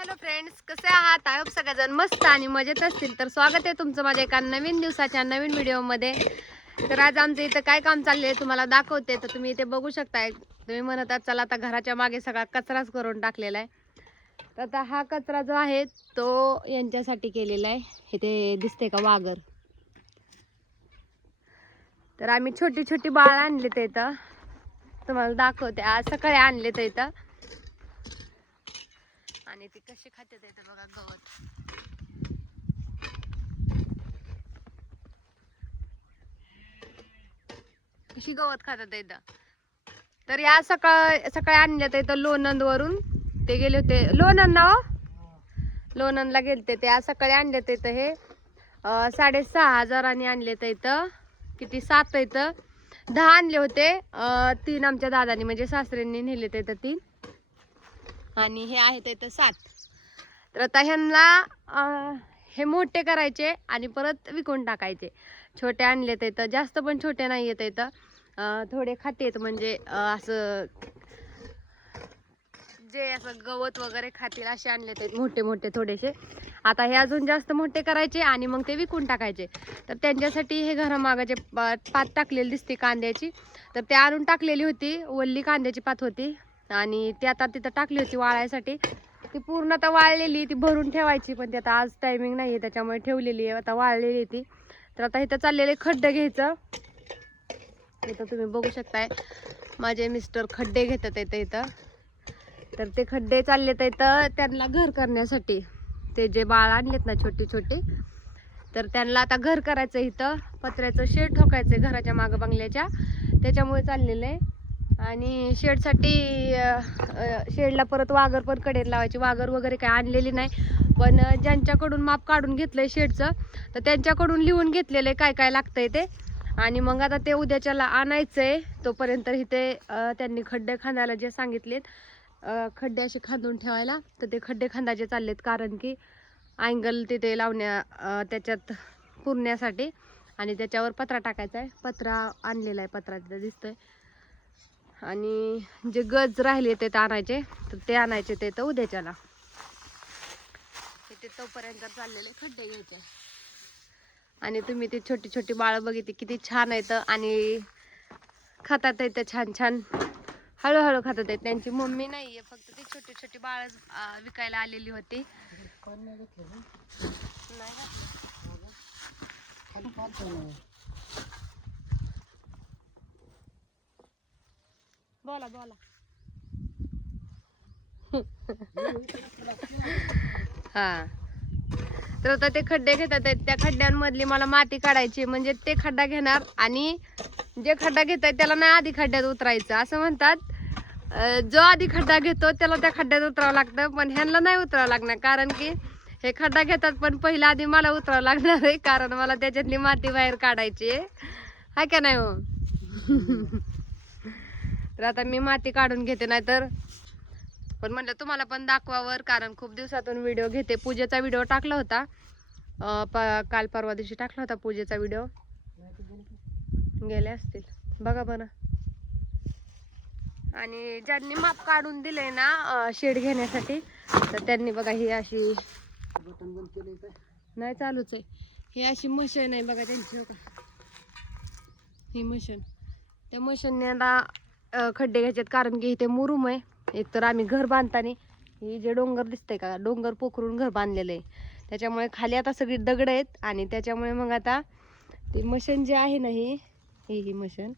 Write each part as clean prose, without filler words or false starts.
Hello friends, कसे आहात? I hope सगळेजण मस्त आणि मजेत असतील. तर स्वागत आहे तुमचं माझ्या एका नवीन दिवसाच्या नवीन व्हिडिओमध्ये. तर आज आमचं इथं काय काम चालले आहे तुम्हाला दाखवते. तर तुम्ही इथे बघू शकताय. तुम्ही म्हणत आहात चला आता घराच्या मागे सगळा कचराच करून टाकलेला आहे. तर आता हा कचरा जो आहे तो यांच्यासाठी केलेला आहे. इथे दिसते का वाघर. तर आम्ही छोटी छोटी बाळ आणले ते इथं तुम्हाला दाखवते. आज सकाळी आणले ते इथं आणि ती कशी खाते ते बघा गवत. कशी गवत खातात इथं. तर या सकाळी आणले ते इथं लोणंद वरून. ते गेले होते लोणंद ना, लोणंदला गेलते ते. आज सकाळी आणले ते इथं हे 6,500 आणले ते इथं. किती 7 इथं 10 आणले होते. 3 आमच्या दादानी म्हणजे सासऱ्यांनी नेले ते इथं 3 आणि हे आहेत इथं 7. तर आता ह्यांना हे मोठे करायचे आणि परत विकून टाकायचे. छोटे आणले तर इथं जास्त पण छोटे नाही येत इथं. थोडे खातेत म्हणजे असं जे असं गवत वगैरे खातील असे आणले ते मोठे मोठे थोडेसे. आता हे अजून जास्त मोठे करायचे आणि मग ते विकून टाकायचे. तर त्यांच्यासाठी हे घरामागाचे पात टाकलेली दिसते कांद्याची. तर ते आणून टाकलेली होती, वल्ली कांद्याची पात होती आणि ती आता तिथं टाकली होती वाळायसाठी. ती पूर्ण आता वाळलेली, ती भरून ठेवायची पण ती आता आज टायमिंग नाही आहे त्याच्यामुळे ठेवलेली आहे. आता वाळलेली ती. तर आता इथं चाललेले खड्डे घ्यायचं. इथं तुम्ही बघू शकताय माझे मिस्टर खड्डे घेतात इथं. तर ते खड्डे चालले तर इथं त्यांना घर करण्यासाठी. ते जे बाळ आणलेत ना छोटे छोटे, तर त्यांना आता घर करायचं. इथं पत्र्याचं शेड ठोकायचं घराच्या मागं बंगल्याच्या, त्याच्यामुळे चाललेलं आहे. आणि शेडसाठी शेडला परत वाघर पण कडेत लावायची. वाघर वगैरे काय आणलेली नाही, पण ज्यांच्याकडून माप काढून घेतलंय शेडचं तर त्यांच्याकडून लिहून घेतलेलं आहे काय काय लागतंय ते. आणि मग आता ते उद्याच्याला आणायचंय. तोपर्यंत इथे त्यांनी खड्डे खांदायला जे सांगितलेत, खड्डे असे खांदून ठेवायला, तर ते खड्डे खांदायचे चाललेत. कारण की अँगल तिथे लावण्या त्याच्यात पुरण्यासाठी आणि त्याच्यावर पत्रा टाकायचा आहे. पत्रा आणलेला आहे, पत्रा तिथं दिसतोय. आणि जे गज राहिले ते आणायचे, तर ते आणायचे ते तर उद्याच्याला. ते तोपर्यंत चाललेले खड्डे घ्यायचे. आणि तुम्ही ती छोटी छोटी बाळं बघितली किती छान आहेत आणि खातात येतं छान छान. हळूहळू खातात आहेत. त्यांची मम्मी नाहीये, फक्त ती छोटी छोटी बाळ विकायला आलेली होती. बोला बोला. हा, तर आता ते खड्डे घेतात आहेत. त्या खड्ड्यांमधली मला माती काढायची. म्हणजे ते खड्डा घेणार आणि जे खड्डा घेत आहेत त्याला नाही आधी खड्ड्यात उतरायचं. असं म्हणतात जो आधी खड्डा घेतो त्याला त्या खड्ड्यात उतरावं लागतं, पण ह्यांना नाही उतरावं लागणार. कारण की हे खड्डा घेतात पण पहिला आधी मला उतरावं लागणार आहे, कारण मला त्याच्यातली माती बाहेर काढायची आहे. हाय का नाही हो? तर आता मी माती काढून घेते. नाही तर पण म्हटलं तुम्हाला पण दाखवावर, कारण खूप दिवसातून व्हिडिओ घेते. पूजेचा व्हिडिओ टाकला होता, काल परवा दिवशी टाकला होता पूजेचा व्हिडिओ. गेले असतील बघा बरं. आणि ज्यांनी माप काढून दिले ना शेड घेण्यासाठी, तर त्यांनी बघा ही अशी बटन बंद केले काय नाही, चालूच आहे. ही अशी मशीन आहे बघा त्यांची. ही मशीन, त्या मशीनला खड्डे घ्यायचे. कारण की इथे मुरुम आहे. एक तर आम्ही घर बांधताना ही जे डोंगर दिसतंय का, डोंगर पोखरून घर बांधलेलं आहे. त्याच्यामुळे खाली आता सगळी दगड आहेत आणि त्याच्यामुळे मग आता ती मशीन जी आहे ना ही मशीन,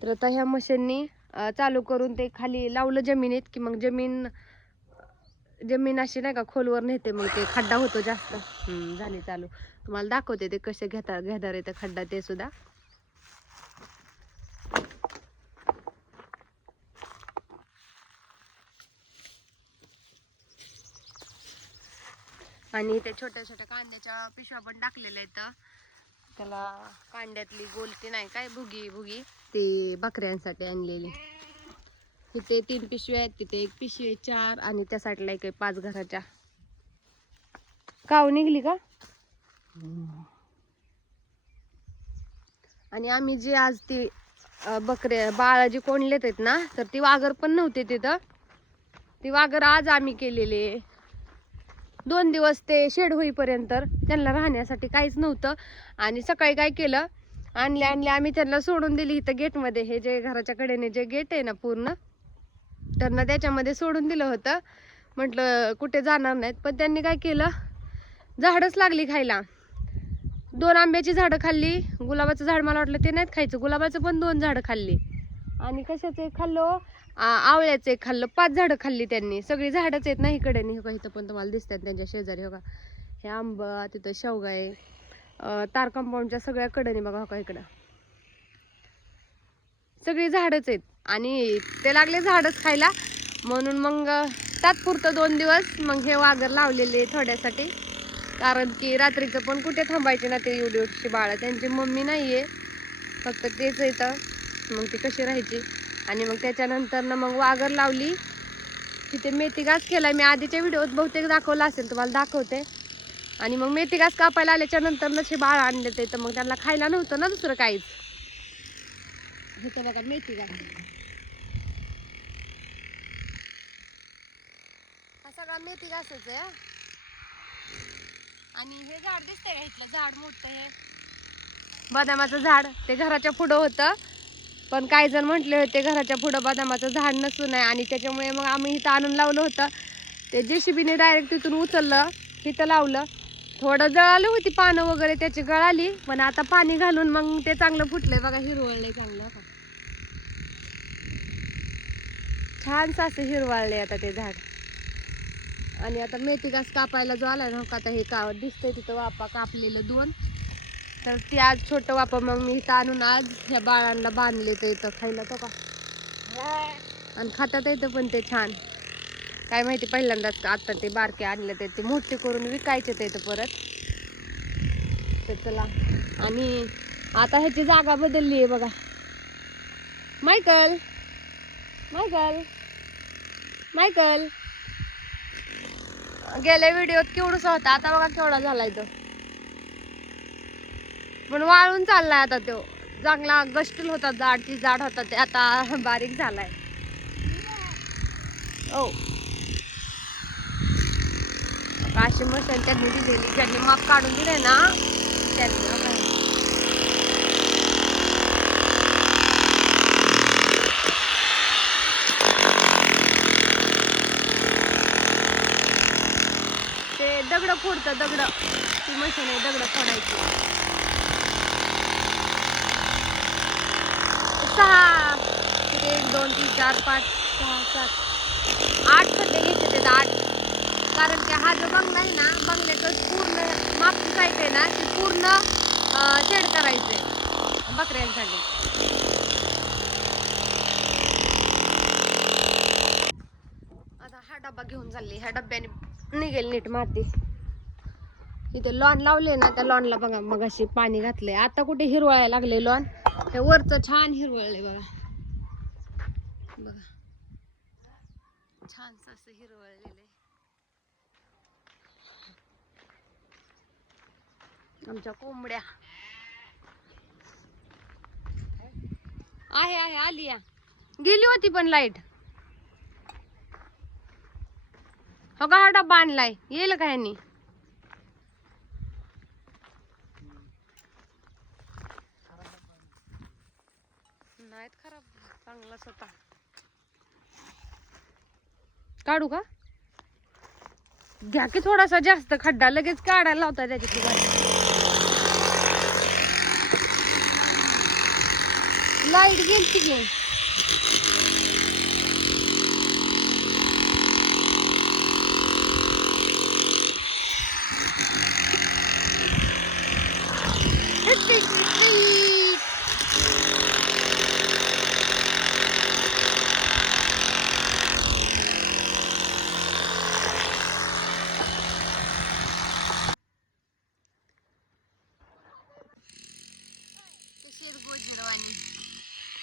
तर आता ह्या मशीननी चालू करून ते खाली लावलं जमिनीत, की मग जमीन अशी नाही का खोलवर नेते. मग ते खड्डा होतो जास्त. झाली चालू. तुम्हाला दाखवते ते कसे घेणार येतं खड्डा ते सुद्धा. आणि ते छोट्या छोट्या कांद्याच्या पिशव्या पण टाकलेल्या आहेत. त्याला कांद्यातली गोलती नाही काय, भुगी ती बकऱ्यांसाठी आणलेली. तिथे 3 पिशव्या आहेत, तिथे 1 पिशवी आहे, 4, आणि त्या साईडला एक 5 घराच्या. काव निघली का? आणि आम्ही जी आज ती बकऱ्या बाळा जी कोणलेत आहेत ना, तर ती वाघर पण नव्हते तिथं. ती वाघर आज आम्ही केलेले. 2 दिवस ते शेड होईपर्यंत त्यांना राहण्यासाठी काहीच नव्हतं. आणि सकाळी काय केलं, आणले आम्ही त्यांना सोडून दिली इथं गेटमध्ये. हे जे घराच्या कडेने जे गेट आहे ना पूर्ण, त्यांना त्याच्यामध्ये सोडून दिलं होतं. म्हटलं कुठे जाणार नाहीत. पण त्यांनी काय केलं, झाडच लागली खायला. 2 आंब्याची झाडं खाल्ली, गुलाबाचं झाड मला वाटलं ते नाहीत खायचं, गुलाबाचं पण 2 झाडं खाल्ली. आणि कशाचं एक खाल्लं, आवळ्याचं एक खाल्लं. 5 झाडं खाल्ली त्यांनी. सगळी झाडच आहेत ना इकडे. नाही हो, इथं पण तुम्हाला दिसतात त्यांच्या शेजारी. हो का, हे आंबा, तिथं शेवगा आहे. तार कंपाऊंडच्या सगळ्या कडेने बघा. हो का, इकडं सगळी झाडच आहेत. आणि ते लागले झाडच खायला. म्हणून मग तात्पुरतं 2 दिवस मग हे वाघर लावलेले थोड्यासाठी. कारण की रात्रीचं पण कुठे थांबायचे ना ते एवढी बाळं. त्यांची मम्मी नाहीये, फक्त तेच येतं. मग ती कशी राहायची. आणि मग त्याच्यानंतर ना मग वाघर लावली. तिथे मेथी घास केलाय. मी आधीच्या व्हिडिओत बहुतेक दाखवला असेल, तुम्हाला दाखवते. आणि मग मेथी घास कापायला आल्याच्या नंतर हे बाळ आणले ते, तर मग त्यांना खायला नव्हतं ना दुसरं काहीच. बघा मेथी घास, हा सगळा मेथी घासच आहे. आणि हे झाड दिसतंय का, इथलं झाड मोठं, हे बदामाचं झाड, ते घराच्या पुढं होतं. पण काही जण म्हटले होते घराच्या पुढं बदामाचं झाड नसून आहे. आणि त्याच्यामुळे मग आम्ही इथं आणून लावलं होतं. ते JCBने डायरेक्ट तिथून उचललं, तिथं लावलं. थोडं जळाली होती पानं वगैरे त्याची, गळाली. पण आता पाणी घालून मग ते चांगलं फुटलंय बघा, हिरवळलंय चांगलं. छान असं हिरवाळलंय आता ते झाड. आणि आता मेथी घास कापायला जो आलाय ना, आता हे का दिसतंय तिथं वापा कापलेलं 2. तर ते आज छोटं वापा मग मी इथं आणून आज ह्या बाळांना बांधले तर इथं खायला. तो का, आणि खातात येतं पण ते छान. काय माहिती पहिल्यांदाच आता ते बारके आणले ते मोठे करून विकायचे ते इथं परत. तर चला. आणि आता ह्याची जागा बदलली आहे बघा. मायकल, मायकल, मायकल गेल्या व्हिडिओत केवढसा होता, आता बघा केवढा झालाय तो. पण वाळून चाललाय आता तो. चांगला गस्टल होता, जाड होता, ते आता बारीक झालाय. ओ अशी मशीन त्यांनी दिलेली, ज्यांनी माप काढून दिले ना त्यांनी. ते दगड फोडतं, दगड, ती मशीन आहे दगड फोडायची. 6, 1 2 3 4 5 6 7 8 खड्डे घ्यायचे ते, 8. कारण की हा जो बंगला आहे ना, बंगल्याचं पूर्ण मागची साईड आहे ना, ती पूर्ण शेड करायचंय बकऱ्यांसाठी. आता हा डबा घेऊन चालली, ह्या डब्याने निघेल नीट माती. इथे लॉन लावले ना, त्या लॉनला बघा मग अशी पाणी घातलंय. आता कुठे हिरवायला लागले लॉन, हे वरचं छान हिरवळले बघा. बघा छान असं हिरवळलेलं आहे. आमच्या कोंबड्या आहे आली या, गेली होती पण लाईट. हो का, हा डब्बा आणलाय, येईल का ह्यांनी? नाहीत खराब, चांगलाच होता. काढू का? घ्या की थोडासा जास्त खड्डा, लगेच काढायला लावता त्याच्यातली भाजी. लाईट गेली की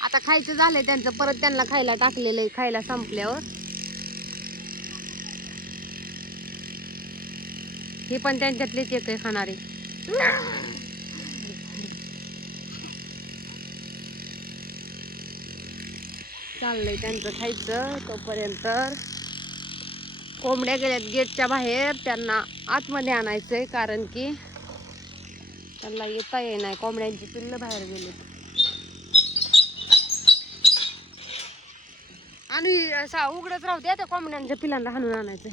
आता खायचं झालंय त्यांचं, परत त्यांना खायला टाकलेलं आहे. खायला संपल्यावर हे पण त्यांच्यातलेच एक आहे खाणारे. चाललंय त्यांचं खायचं तोपर्यंत कोंबड्या गेल्यात गेटच्या बाहेर, त्यांना आतमध्ये आणायचंय कारण की त्यांना येता येईना. कोंबड्यांची पिल्लं बाहेर गेलीत. आणि उघडच राहू द्या, त्या कोंबड्यांच्या पिल्लांना हाणून आणायचंय.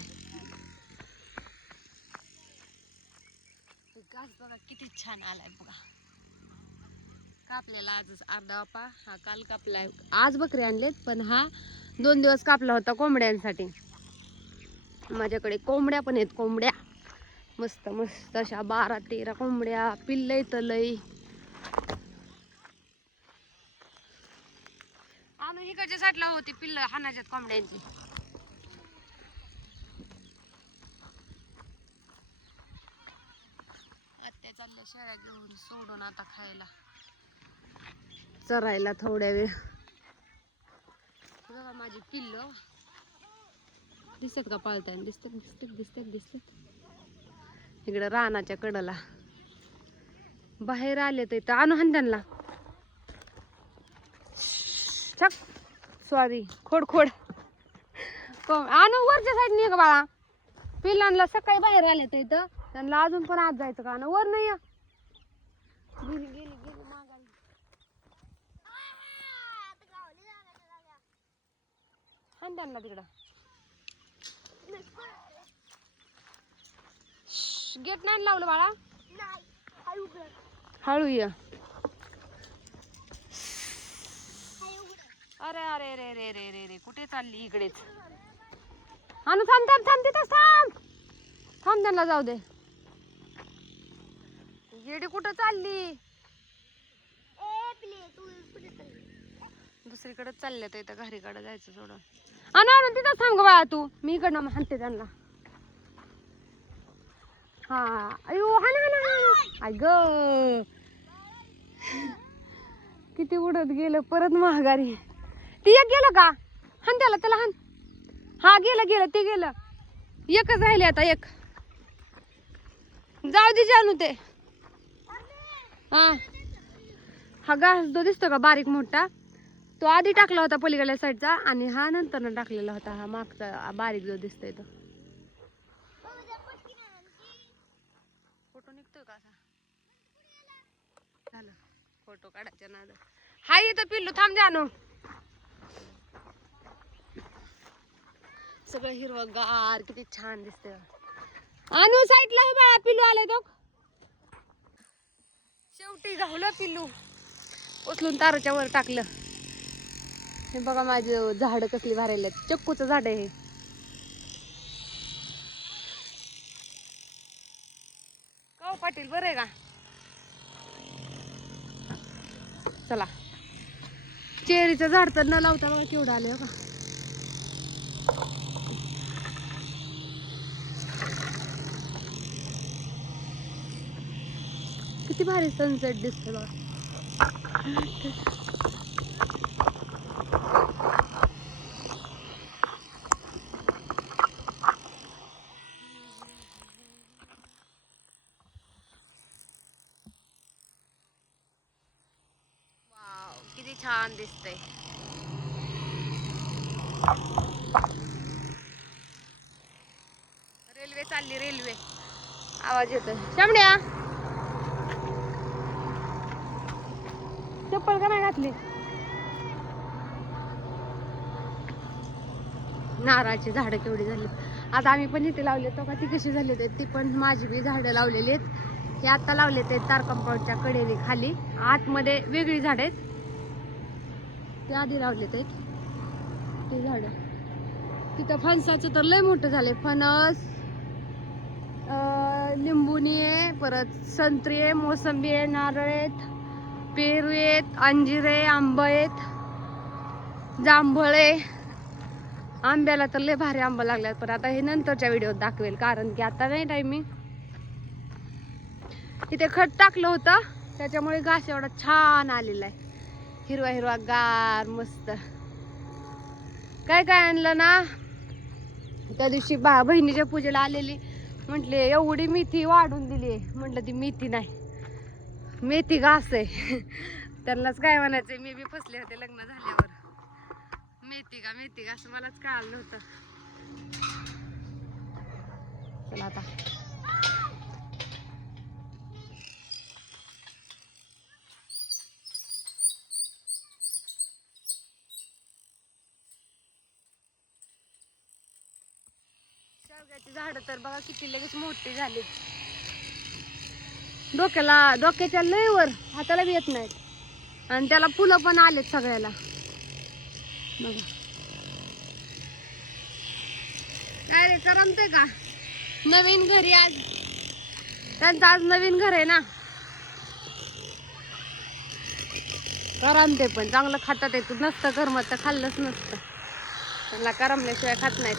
घास बघा किती छान आलाय बघा. कापलेला आजच अर्धा वापा, हा काल कापलाय. आज बकरी आणलेत पण हा 2 दिवस कापला होता कोंबड्यांसाठी. माझ्याकडे कोंबड्या पण आहेत, कोंबड्या मस्त मस्त अशा 12-13 कोंबड्या. पिल्ल येत लई. आणून इकडच्या साईडला होती पिल्ल हाणाच्यात कोंबड्यांची. आत्या चालल्या शेळ्या घेऊन सोडून आता खायला चरायला थोड्या वेळ. बघा माझी पिल्ल दिसतात का पाळताय? दिसतात दिसतात दिसतात दिसतात. इकडं रानाच्या कडला बाहेर आले तर इथं आणू हान त्यांना. सॉरी खोड खोड आणू वरच्या साईड नाही का बाळा. पिल्लांना सकाळी बाहेर आले तर इथं त्यांना अजून पण आत जायचं का ना वर नाही. गेली गेली गेली मागायला. हान त्यांना तिकडं. गेट नाही लावलं बाळा. हळू ये. अरे अरे रे रे रे रे रे कुठे चालली? इकडेच. आणू थांब थांब थांब तिथंच थांब. थांब त्यांना जाऊ दे. येडी कुठं चालली? दुसरीकडे चालले तर इथं घरीकडे जायचं सोडून. आणून तिथंच थांब ग बाळा तू. मी इकडनं हाणते त्यांना. हा अयो हान हान हान. ग किती उडत गेलं परत महागारी. ती एक गेलं का? हान त्याला त्याला हान. हा गेलं गेलं ते गेलं. एकच राहिले आता एक. जाऊ दे जानू ते. हा हा घास जो दिसतो का बारीक मोठा तो आधी टाकला होता पलीकडल्या साईडचा आणि हा नंतर टाकलेला होता. हा मागचा बारीक जो दिसतोय तो. फोटो निघतोय का असा? झालं फोटो काढायच्या नाद. हाय इथं पिल्लू थांब जानू. सगळं हिरवगार किती छान दिसतंय. आणू साईडला हो बाळा पिल्लू आले तो. शेवटी गावलं पिल्लू. उचलून ताराच्या वर टाकलं. हे बघा माझे झाड कसली भरायला. चक्कूचं झाड आहे हे. का पाटील बरं आहे का? चला चेरीचं झाड तर न लावता बघा केवढं आले का. किती भारी सनसेट दिसतोय बघा. किती छान दिसतंय. रेल्वे चालली रेल्वे. आवाज येतोय. शामड्या चप्पल का नाही घातली? नारळाची झाडं केवढी झाली. आता आम्ही पण इथे लावले तो का ती कशी झाली होती. ती पण माझी बी झाडं लावलेली आहेत. हे आता लावले ते तार कंपाऊंडच्या कडेने खाली. आतमध्ये वेगळी झाड आहेत. ते आधी लावले ते झाड. तिथं फणसाचं तर लय मोठं झालंय. फणस लिंबुनी आहे, परत संत्री आहे, मोसंबी आहे, नारळ आहेत, पेरू आहेत, अंजीर आहे, आंब आहेत, जांभळे. आंब्याला तर लय भारी आंबा लागल्यात पण आता हे नंतरच्या व्हिडिओत दाखवेल कारण की आता नाही टायमिंग. इथे खत टाकलं होतं त्याच्यामुळे घास एवढा छान आलेला आहे. हिरवा हिरवा गार मस्त. काय काय आणलं ना त्या दिवशी बहिणीच्या पूजेला आलेली. म्हटले एवढी मेथी वाढून दिली. म्हटलं ती मेथी नाही मेथी घास आहे. त्यांनाच काय म्हणायचंय. मी बी फसले होते लग्न झाल्यावर. मेथी का मेथी घास मलाच कळालं नव्हतं. चला आता शेवग्याची झाड तर बघा किती लगेच मोठी झाली. डोक्याच्या लय वर, हाताला बी येत नाहीत आणि त्याला फुलं पण आलेत सगळ्याला बघा. अरे करमते का? नवीन घरी आज त्यांचं आज नवीन घर आहे ना, करमते पण चांगलं खातात येत नसतं. करमत तर खाल्लंच नसतं, त्यांना करमल्याशिवाय खात नाहीत.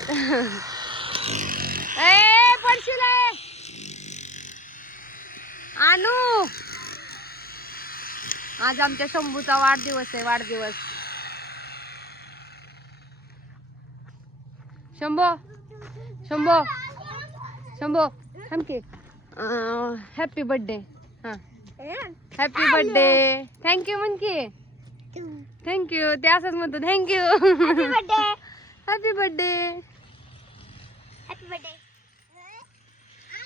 ए पडशील आणू. आज आमच्या शंभूचा वाढदिवस आहे. वाढदिवस शंभो शंभो शंभो थांब की. Happy birthday. हा हॅपी बर्थडे. थँक्यू म्हण की. थँक्यू. ते असंच म्हणतो थँक्यू. Happy birthday.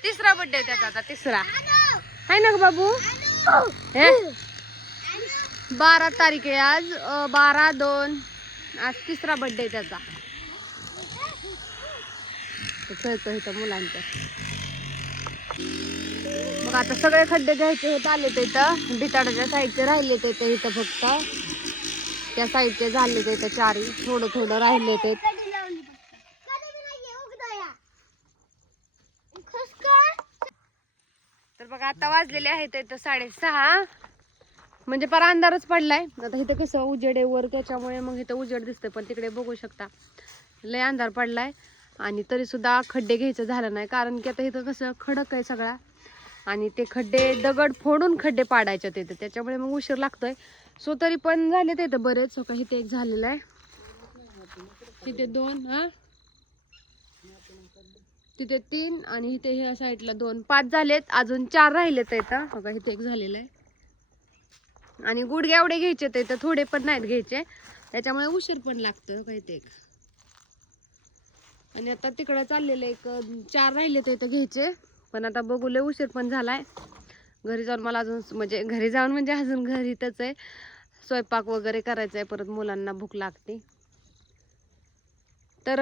तिसरा बर्थडे त्याचा आता, तिसरा आहे ना ग बाबू. 12 तारीख आहे आज. 12/2 आज तिसरा बर्थडे त्याचा. खेळतो इथं मुलांच्या. मग आता सगळे खड्डे घ्यायचे हे आले ते इथं. बिताडाच्या साईडचे राहिले ते इथं, फक्त त्या साईडचे झाले ते इथं. चारी थोडं थोडं राहिले ते. तर बघा आता वाजलेले आहेत इथं 6:30. म्हणजे पर अंधारच पडलाय. आता इथं कसं उजेड आहे वर, त्याच्यामुळे मग इथं उजेड दिसतंय, पण तिकडे बघू शकता लय अंधार पडलाय. आणि तरी सुद्धा खड्डे घ्यायचं झालं नाही, कारण की आता इथं कसं खडक आहे सगळा आणि ते खड्डे दगड फोडून खड्डे पाडायचे तिथं, त्याच्यामुळे मग उशीर लागतोय. सो तरी पण झाले ते इथं बरेच. हो का इथे एक झालेलं आहे, तिथे 2, तिथे 3 आणि इथे ह्या साईडला 2. 5 झालेत, अजून 4 राहिलेत इथं. हो का इथे एक झालेलं आहे. आणि गुडघ्या एवढे घ्यायचे ते इथं, थोडे पण नाहीत घ्यायचे, त्याच्यामुळे उशीर पण लागतो. का इथे एक. आणि आता तिकडं चाललेलं एक 4 राहिले ते इथं घ्यायचे, पण आता बघू लय उशीर पण झालाय. घरी जाऊन मला अजून म्हणजे अजून घरी इथंच आहे. स्वयंपाक वगैरे करायचा आहे, परत मुलांना भूक लागते. तर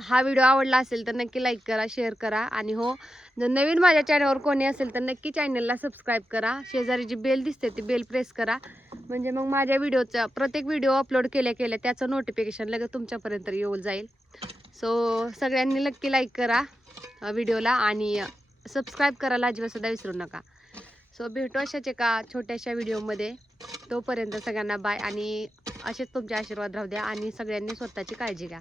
हा व्हिडिओ आवडला असेल तर नक्की लाईक करा, शेअर करा. आणि हो, जर नवीन माझ्या चॅनलवर कोणी असेल तर नक्की चॅनलला सबस्क्राईब करा. शेजारी जी बेल दिसते ती बेल प्रेस करा, म्हणजे मग माझ्या व्हिडिओचा प्रत्येक व्हिडिओ अपलोड केल्या त्याचं नोटिफिकेशन लगेच तुमच्यापर्यंत येऊन जाईल. सो सगळ्यांनी नक्की लाईक करा व्हिडिओला आणि सबस्क्राईब करायला अजिबात सुद्धा विसरू नका. सो भेटू अशाच एका छोट्याशा व्हिडिओमध्ये. तोपर्यंत सगळ्यांना बाय. आणि असेच तुमचे आशीर्वाद राहू द्या आणि सगळ्यांनी स्वतःची काळजी घ्या.